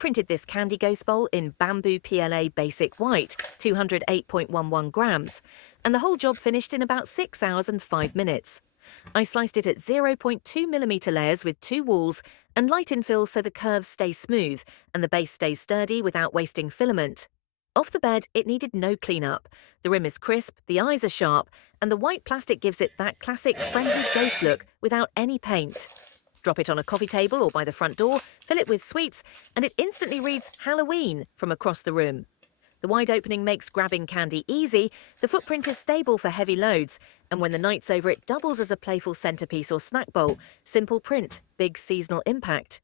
printed this candy ghost bowl in Bambu PLA Basic White, 208.11 grams, and the whole job finished in about 6 hours and 5 minutes. I sliced it at 0.2mm layers with 2 walls and light infill so the curves stay smooth and the base stays sturdy without wasting filament. Off the bed, it needed no cleanup. The rim is crisp, the eyes are sharp, and the white plastic gives it that classic friendly ghost look without any paint. Drop it on a coffee table or by the front door, fill it with sweets, and it instantly reads Halloween from across the room. The wide opening makes grabbing candy easy, the footprint is stable for heavy loads, and when the night's over it doubles as a playful centerpiece or snack bowl. Simple print, big seasonal impact.